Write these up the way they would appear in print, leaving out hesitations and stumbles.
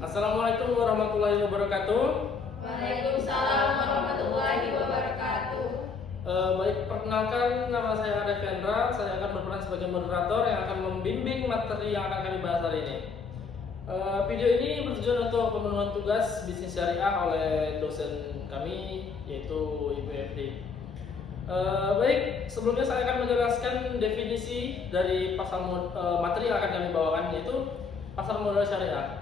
Assalamualaikum warahmatullahi wabarakatuh. Waalaikumsalam warahmatullahi wabarakatuh. Baik, perkenalkan nama saya Arif Hendra. Saya akan berperan sebagai moderator yang akan membimbing materi yang akan kami bahas hari ini. Video ini bertujuan untuk pemenuhan tugas bisnis syariah oleh dosen kami, yaitu Ibu Efri. Baik, sebelumnya saya akan menjelaskan definisi dari materi yang akan kami bawakan, yaitu pasar modal syariah.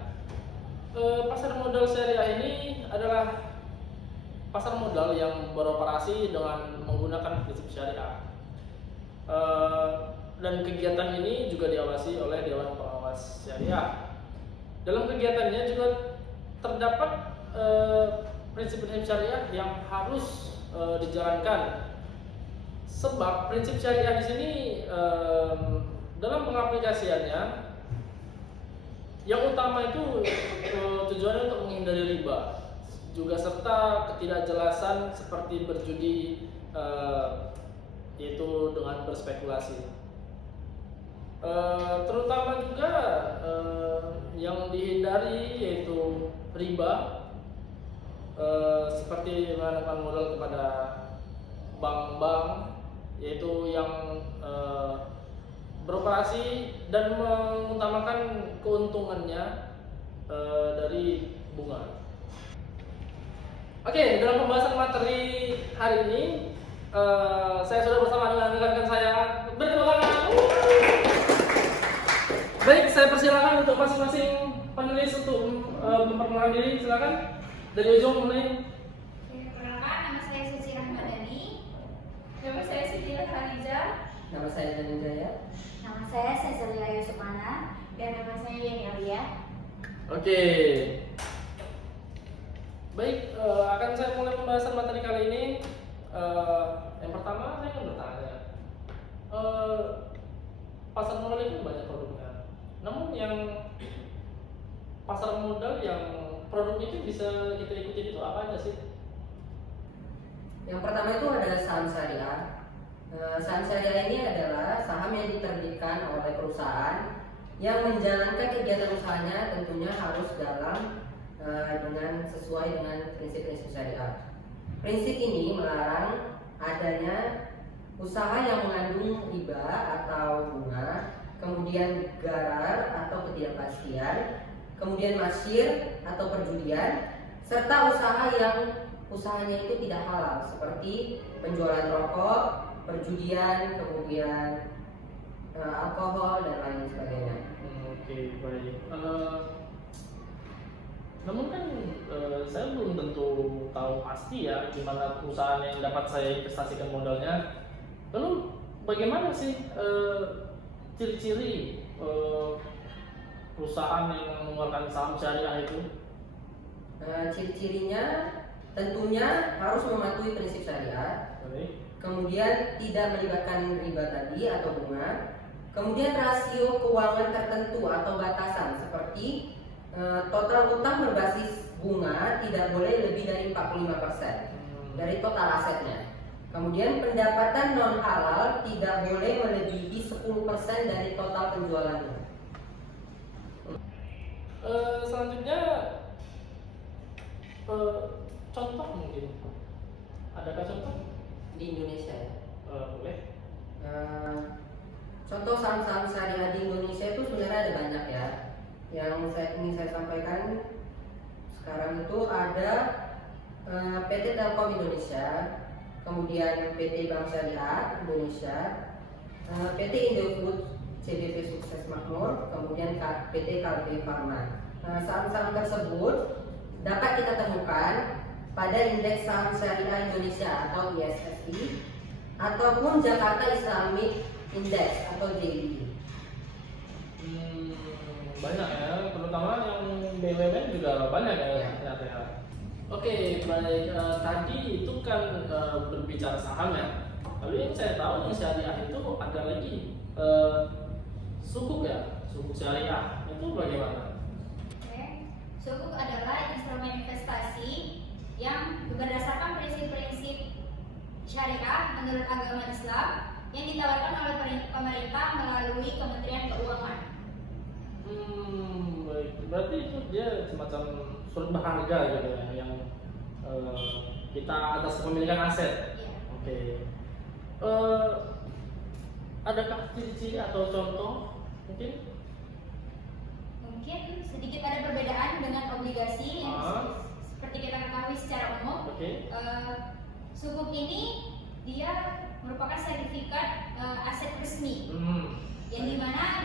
Pasar modal syariah ini adalah pasar modal yang beroperasi dengan menggunakan prinsip syariah. Dan kegiatan ini juga diawasi oleh Dewan Pengawas Syariah. Dalam kegiatannya juga terdapat prinsip-prinsip syariah yang harus dijalankan. Sebab prinsip syariah di sini dalam pengaplikasiannya yang utama itu tujuannya untuk menghindari riba, juga serta ketidakjelasan seperti berjudi, yaitu dengan berspekulasi. Terutama juga yang dihindari yaitu riba, seperti menanamkan modal kepada bank-bank, yaitu yang beroperasi dan mengutamakan keuntungannya dari bunga. Oke, dalam pembahasan materi hari ini saya sudah bersama dengan rekan saya. Bertepuk tangan. Baik, saya persilakan untuk masing-masing penulis untuk memperkenalkan diri. Silakan dari ujung mulai. Perkenalkan, nama saya Suci Rahmadani. Nama saya Siti Khadijah. Nama saya Dani Jaya. Nama saya Cecilia Yusufana. Dan nama saya Yeni Alia. Oke. Baik, akan saya mulai pembahasan materi kali ini. Yang pertama saya akan bertanya, pasar modal itu banyak produknya. Namun yang pasar modal yang produknya itu bisa kita ikuti itu apa aja sih? Yang pertama itu ada saham syariah. Saham syariah ini adalah saham yang diterbitkan oleh perusahaan yang menjalankan kegiatan usahanya, tentunya harus dengan sesuai dengan prinsip-prinsip syariah. Prinsip ini melarang adanya usaha yang mengandung riba atau bunga, kemudian garar atau ketidakpastian, kemudian masyir atau perjudian, serta usaha yang usahanya itu tidak halal seperti penjualan rokok, perjudian, kemudian alkohol dan lain sebagainya. Oke, baik. Namun kan saya belum tentu tahu pasti ya gimana perusahaan yang dapat saya investasikan modalnya. Lalu bagaimana sih ciri-ciri perusahaan yang mengeluarkan saham syariah itu? Ciri-cirinya tentunya harus mematuhi prinsip syariah. Baik. Kemudian tidak melibatkan riba tadi atau bunga, kemudian rasio keuangan tertentu atau batasan seperti total utang berbasis bunga tidak boleh lebih dari 45% dari total asetnya. Kemudian pendapatan non halal tidak boleh melebihi 10% dari total penjualannya. Selanjutnya contoh mungkin, adakah contoh Di Indonesia ya. boleh? Contoh saham-saham syariah di Indonesia itu sebenarnya ada banyak ya. Yang ingin saya sampaikan sekarang itu ada PT Telkom Indonesia, kemudian PT Bank Syariah Indonesia, PT Indofood, CBP Sukses Makmur, kemudian PT Kalbe Pharma. Saham-saham tersebut dapat kita temukan pada Indeks Saham Syariah Indonesia atau ISSI ataupun Jakarta Islamic Index atau JII. Banyak ya, terutama yang BUMN juga banyak ya. Oke, baik. Tadi itu kan berbicara saham ya. Lalu yang saya tahu yang syariah itu ada lagi sukuk ya, sukuk syariah itu bagaimana? Oke. Sukuk adalah instrumen investasi yang berdasarkan prinsip-prinsip syariah menurut agama Islam yang ditawarkan oleh pemerintah melalui Kementerian Keuangan. Baik. berarti itu dia semacam surat berharga gitu ya, yang kita atas kepemilikan aset. Iya. Oke. Adakah ciri-ciri atau contoh mungkin? Mungkin sedikit ada perbedaan dengan obligasi yang seperti kita ketahui secara umum. Oke. Sukuk ini dia merupakan sertifikat aset resmi, yang dimana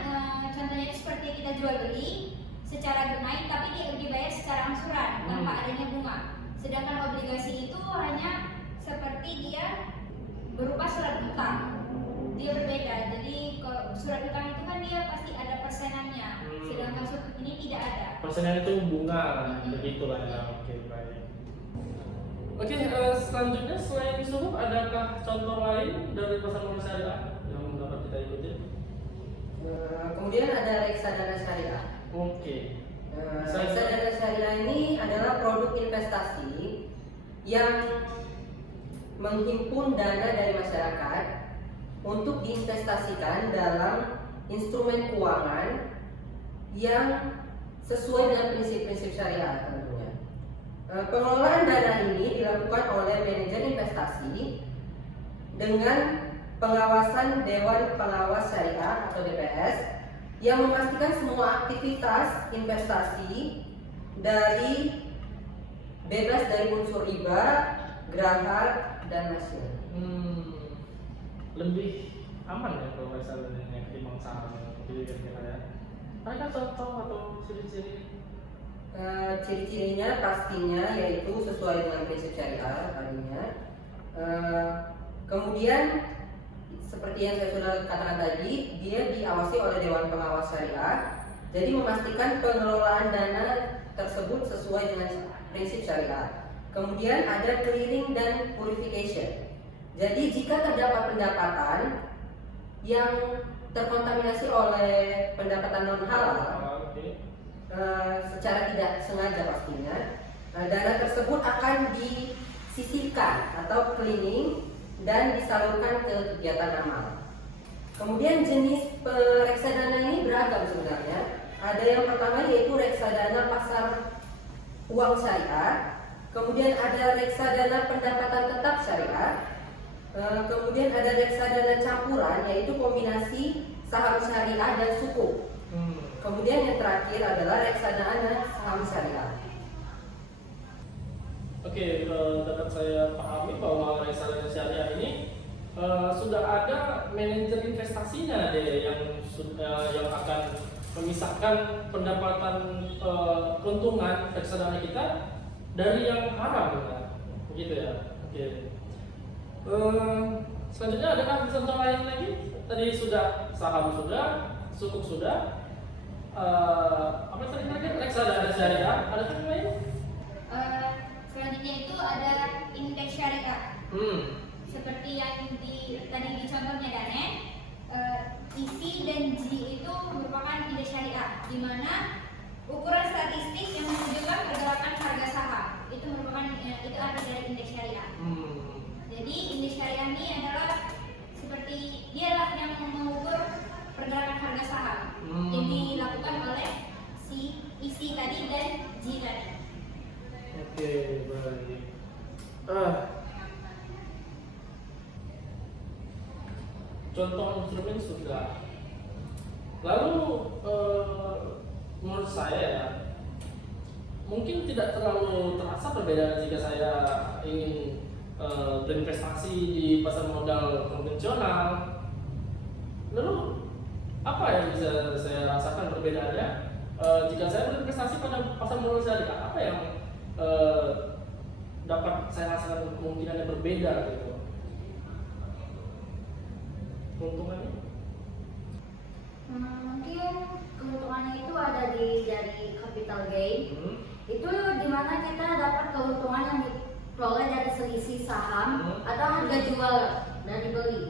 contohnya itu seperti kita jual beli secara tunai, tapi dia dibayar secara angsuran tanpa adanya bunga. Sedangkan obligasi itu hanya seperti dia berupa surat utang. Dia berbeda. Jadi kalau surat utang itu kan dia pasti ada persenannya, sedangkan sukuk ini tidak ada. Persennya itu bunga, begitulah ya. Oke, baik. Oke, selanjutnya selain sukuk, adakah contoh lain dari pasar modal syariah yang dapat kita ikuti? Kemudian ada reksadana syariah. Oke. Reksadana syariah ini adalah produk investasi yang menghimpun dana dari masyarakat untuk diinvestasikan dalam instrumen keuangan yang sesuai dengan prinsip-prinsip syariah tentunya. Pengelolaan dana ini dilakukan oleh manajer investasi dengan pengawasan Dewan Pengawas Syariah atau DPS yang memastikan semua aktivitas investasi dari bebas dari unsur riba, geraha, dan hasil. Lebih aman ya kalau misalnya ketimbang saham gitu kira-kira ya. Adakah contoh atau ciri-ciri? Ciri-cirinya pastinya yaitu sesuai dengan prinsip syariah tadinya. Kemudian seperti yang saya sudah katakan tadi, dia diawasi oleh Dewan Pengawas Syariah, jadi memastikan pengelolaan dana tersebut sesuai dengan prinsip syariah. Kemudian ada clearing dan purification. Jadi jika terdapat pendapatan yang terkontaminasi oleh pendapatan non halal, secara tidak sengaja pastinya, dana tersebut akan disisihkan atau cleaning dan disalurkan ke kegiatan amal. Kemudian jenis reksadana ini beragam sebenarnya. Ada yang pertama yaitu reksadana pasar uang syariah, kemudian ada reksadana pendapatan tetap syariah, kemudian ada reksadana campuran yaitu kombinasi saham syariah dan sukuk. Kemudian yang terakhir adalah reksadana saham syariah. Oke, dapat saya pahami bahwa reksadana syariah ini sudah ada manajer investasinya deh yang akan memisahkan pendapatan keuntungan reksadana kita dari yang haram, begitu ya. Oke. Selanjutnya adakah contoh lain lagi? Tadi sudah saham, sudah sukuk, sudah apa tadi lagi? Reksadana syariah. Ada yang lain? Selanjutnya itu ada indeks syariah. Seperti yang tadi di contohnya Danen, isi dan G itu merupakan indeks syariah, di mana ukuran statistik yang menunjukkan pergerakan harga saham itu merupakan itu arti dari indeks syariah. Jadi indeks syariah ini adalah seperti dialah yang mengukur pergerakan harga saham yang dilakukan oleh si isi tadi dan G tadi. Oke, baik. Contoh instrumen sudah. Lalu menurut saya ya, mungkin tidak terlalu terasa perbedaan jika saya ingin berinvestasi di pasar modal konvensional. Lalu apa yang bisa saya rasakan perbedaannya jika saya berinvestasi pada pasar modal syariah? Apa yang dapat saya rasakan kemungkinannya berbeda gitu? Keuntungannya? Mungkin keuntungannya itu ada dari capital gain. Itu dimana kita dapat keuntungan yang diperoleh dari selisih saham atau harga jual dari beli.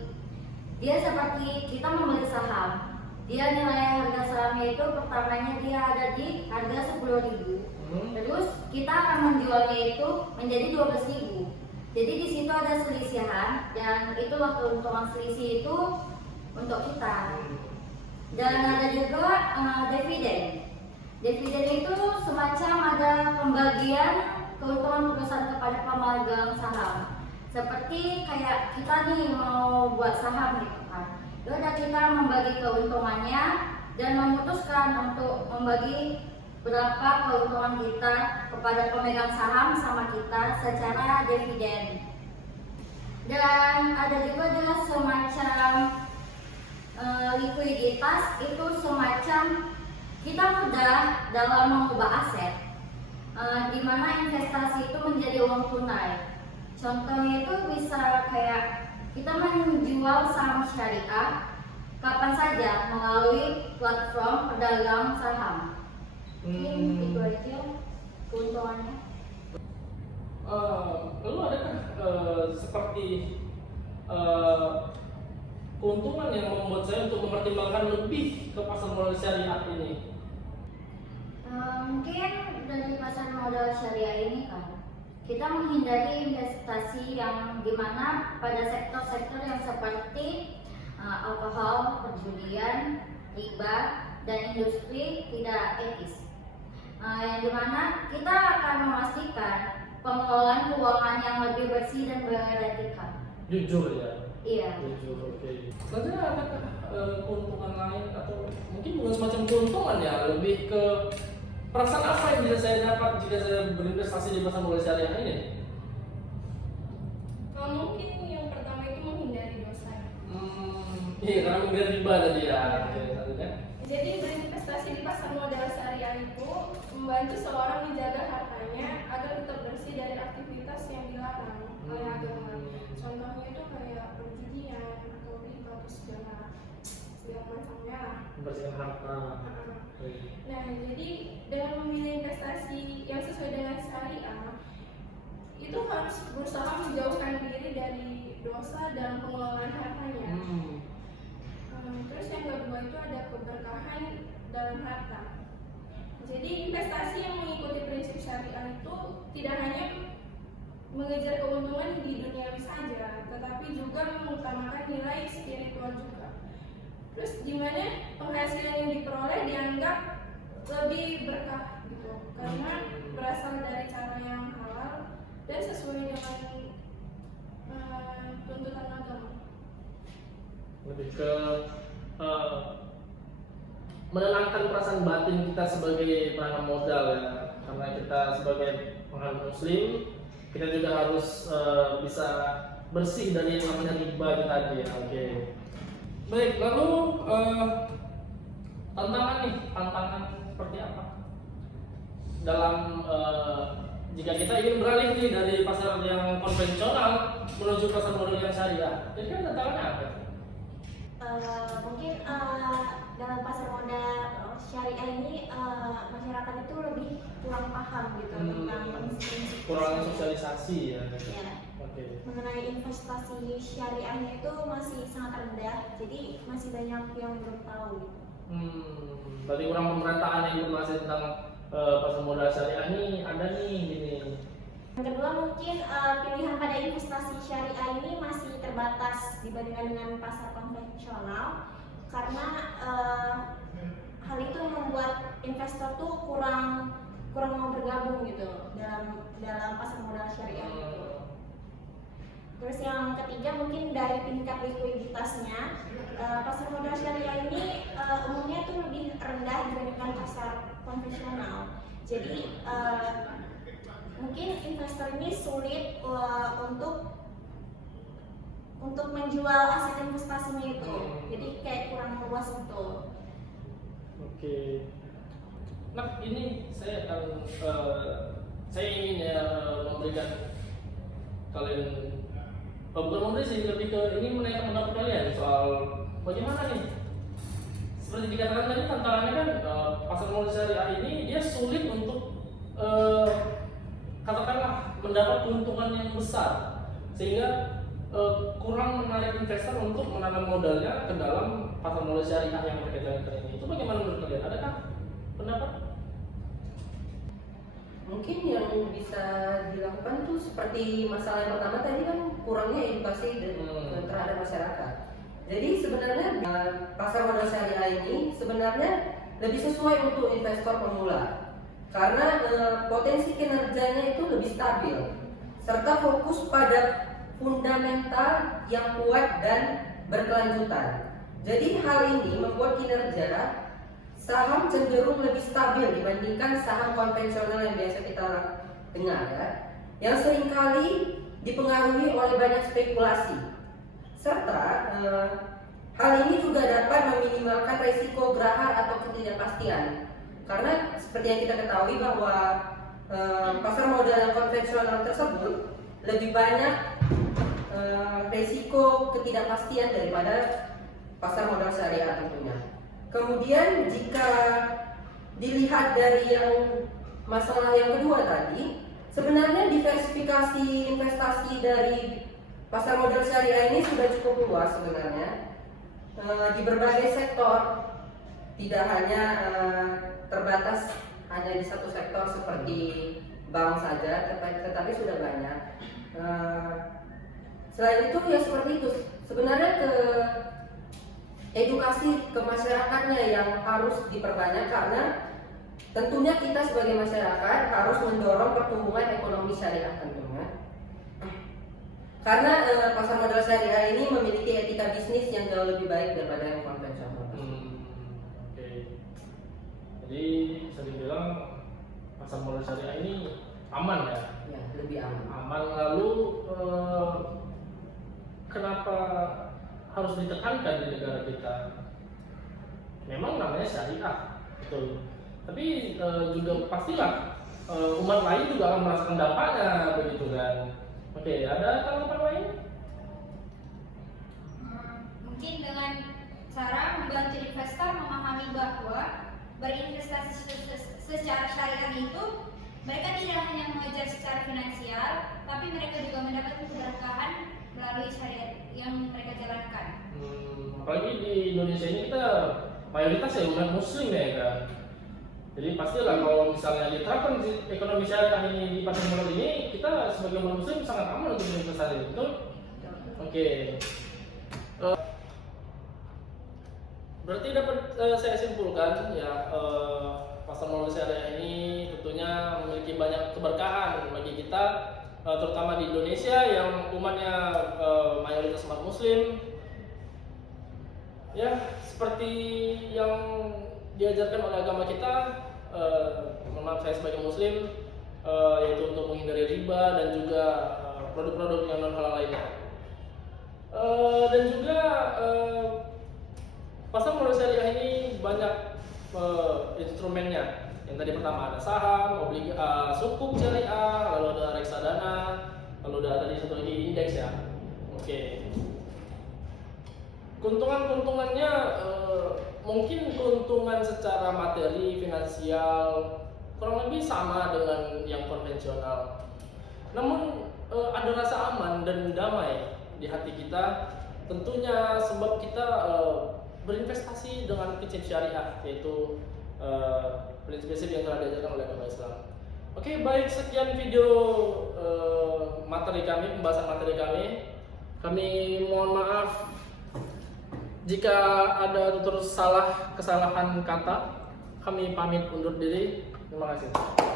Dia seperti kita membeli saham, dia nilai harga sahamnya itu pertamanya dia ada di harga 10.000. Terus kita akan menjualnya itu menjadi 12.000. Jadi di situ ada selisihan dan itulah keuntungan selisih itu untuk kita. Dan ada juga dividen. Dividen itu semacam ada pembagian keuntungan perusahaan kepada pemegang saham. Seperti kayak kita nih mau buat saham gitu kan. Yaudah kita membagi keuntungannya dan memutuskan untuk membagi berapa keuntungan kita kepada pemegang saham sama kita secara dividen. Dan ada juga dia semacam likuiditas, itu semacam kita mudah dalam mengubah aset, di mana investasi itu menjadi uang tunai. Contohnya itu bisa kayak kita menjual saham syariah kapan saja melalui platform pedagang saham. Mungkin itu aja keuntungannya. Lalu adakah seperti keuntungan yang membuat saya untuk mempertimbangkan lebih ke pasar modal syariah ini? Mungkin dari pasar modal syariah ini kan kita menghindari investasi yang dimana pada sektor-sektor yang seperti alkohol, perjudian, riba, dan industri tidak etis. Yang dimana kita akan memastikan pengelolaan keuangan yang lebih bersih dan beretika. Jujur ya? Iya. Jujur, oke. Lalu adakah keuntungan lain atau mungkin bukan semacam keuntungan ya, lebih ke perasaan apa yang bisa saya dapat jika saya berinvestasi di pasar modal syariah ini? Mungkin yang pertama itu menghindari dosa. Iya, karena menghindari riba tadi ya. Jadi berinvestasi di pasar modal syariah itu membantu seorang menjaga hartanya agar tetap bersih dari aktivitas yang dilarang oleh agama. Contohnya itu kayak perjudian atau riba atau segala macamnya lah. Membersihkan harta. Nah, jadi dengan memilih investasi yang sesuai dengan syariah, itu harus berusaha menjauhkan diri dari dosa dalam pengelolaan hartanya. Terus yang kedua itu ada keberkahan dalam harta. Jadi investasi yang mengikuti prinsip syariah itu tidak hanya mengejar keuntungan di dunia saja, tetapi juga mengutamakan nilai spiritual juga. Terus di mana penghasilan yang diperoleh dianggap lebih berkah gitu, karena berasal dari cara yang halal dan sesuai dengan tuntutan agama. Lebih ke menenangkan perasaan batin kita sebagai penanam modal ya, karena kita sebagai penganut muslim kita juga harus bisa bersih dari namanya riba itu tadi ya. Oke. Baik, lalu tantangan seperti apa dalam jika kita ingin beralih nih dari pasar yang konvensional menuju pasar modal yang syariah, jadi kan tantangannya apa? Mungkin dalam pasar modal syariah ini masyarakat itu lebih kurang paham gitu tentang prinsip Kurang sosialisasi ya. Ya. Oke. Mengenai investasi syariahnya itu masih sangat rendah, jadi masih banyak yang belum tahu gitu. Berarti kurang pemerataan informasi tentang pasar modal syariah ini ada nih gini. Yang kedua mungkin pilihan pada investasi syariah ini masih terbatas dibandingkan dengan pasar konvensional karena hal itu membuat investor tuh kurang mau bergabung gitu dalam pasar modal syariah itu. Terus yang ketiga mungkin dari tingkat likuiditasnya, pasar modal syariah ini umumnya tuh lebih rendah dibandingkan pasar konvensional. Jadi mungkin investor ini sulit untuk menjual aset investasinya itu, jadi kayak kurang luas gitu. Oke. Nah ini saya akan saya ingin ya memberikan kalian bukan memberi sih, lebih ke ini menanyakan pendapat kalian soal bagaimana nih. Seperti dikatakan tadi tantangannya kan pasar modal syariah ini dia sulit untuk katakanlah mendapat keuntungan yang besar sehingga kurang menarik investor untuk menanam modalnya ke dalam pasar modal syariah yang mereka jalankan ini. Itu bagaimana menurut kalian? Adakah pendapat? Mungkin yang bisa dilakukan tuh seperti masalah yang pertama tadi kan kurangnya edukasi terhadap masyarakat. Jadi sebenarnya pasar modal syariah ini sebenarnya lebih sesuai untuk investor pemula karena potensi kinerjanya itu lebih stabil serta fokus pada fundamental yang kuat dan berkelanjutan. Jadi hal ini membuat kinerja saham cenderung lebih stabil dibandingkan saham konvensional yang biasa kita dengar ya, yang seringkali dipengaruhi oleh banyak spekulasi. Serta hal ini juga dapat meminimalkan risiko gerahar atau ketidakpastian. Karena seperti yang kita ketahui bahwa pasar modal yang konvensional tersebut lebih banyak risiko ketidakpastian daripada pasar modal syariah tentunya. Kemudian jika dilihat dari yang masalah yang kedua tadi, sebenarnya diversifikasi investasi dari pasar modal syariah ini sudah cukup luas sebenarnya di berbagai sektor, tidak hanya terbatas hanya di satu sektor seperti bank saja, tetapi sudah banyak. Selain itu ya seperti itu, sebenarnya edukasi ke masyarakatnya yang harus diperbanyak karena tentunya kita sebagai masyarakat harus mendorong pertumbuhan ekonomi syariah tentunya. Karena pasar modal syariah ini memiliki etika bisnis yang jauh lebih baik daripada yang konvensional. Oke. Jadi bisa dibilang pasar modal syariah ini aman ya? Ya, lebih aman. Aman. Lalu kenapa harus ditekankan di negara kita? Memang namanya syariah, betul. Tapi juga pastilah umat lain juga akan merasakan dampaknya, begitu kan? Oke, ada tanggapan lain? Mungkin dengan cara membantu investor memahami bahwa berinvestasi secara syariah itu mereka tidak hanya mengejar secara finansial, tapi mereka juga mendapatkan keberkahan melalui syariat yang mereka jalankan. Apalagi di Indonesia ini kita mayoritas ya umat muslim ya kan. Jadi pastilah kalau misalnya diterapkan ekonomi syariah ini di pasar modal ini, kita sebagai umat muslim sangat aman untuk berinvestasi, betul? Oke. Berarti dapat saya simpulkan ya, pasar modal syariah ini tentunya memiliki banyak keberkahan bagi kita, terutama di Indonesia yang umatnya mayoritas umat muslim. Ya, seperti yang diajarkan oleh agama kita, maaf saya sebagai muslim, yaitu untuk menghindari riba dan juga produk-produk yang non halal lainnya. Dan juga pasar modal syariah ini banyak instrumennya. Yang tadi pertama ada saham, sukuk syariah, lalu ada reksadana, lalu ada tadi satu lagi indeks ya. Oke. Keuntungannya mungkin keuntungan secara materi, finansial kurang lebih sama dengan yang konvensional. Namun ada rasa aman dan damai di hati kita, tentunya sebab kita berinvestasi dengan prinsip syariah, yaitu prinsip-prinsip yang telah diajarkan oleh agama Islam. Oke, baik, sekian video materi kami, pembahasan materi kami. Kami mohon maaf jika ada tutur kesalahan kata. Kami pamit undur diri. Terima kasih.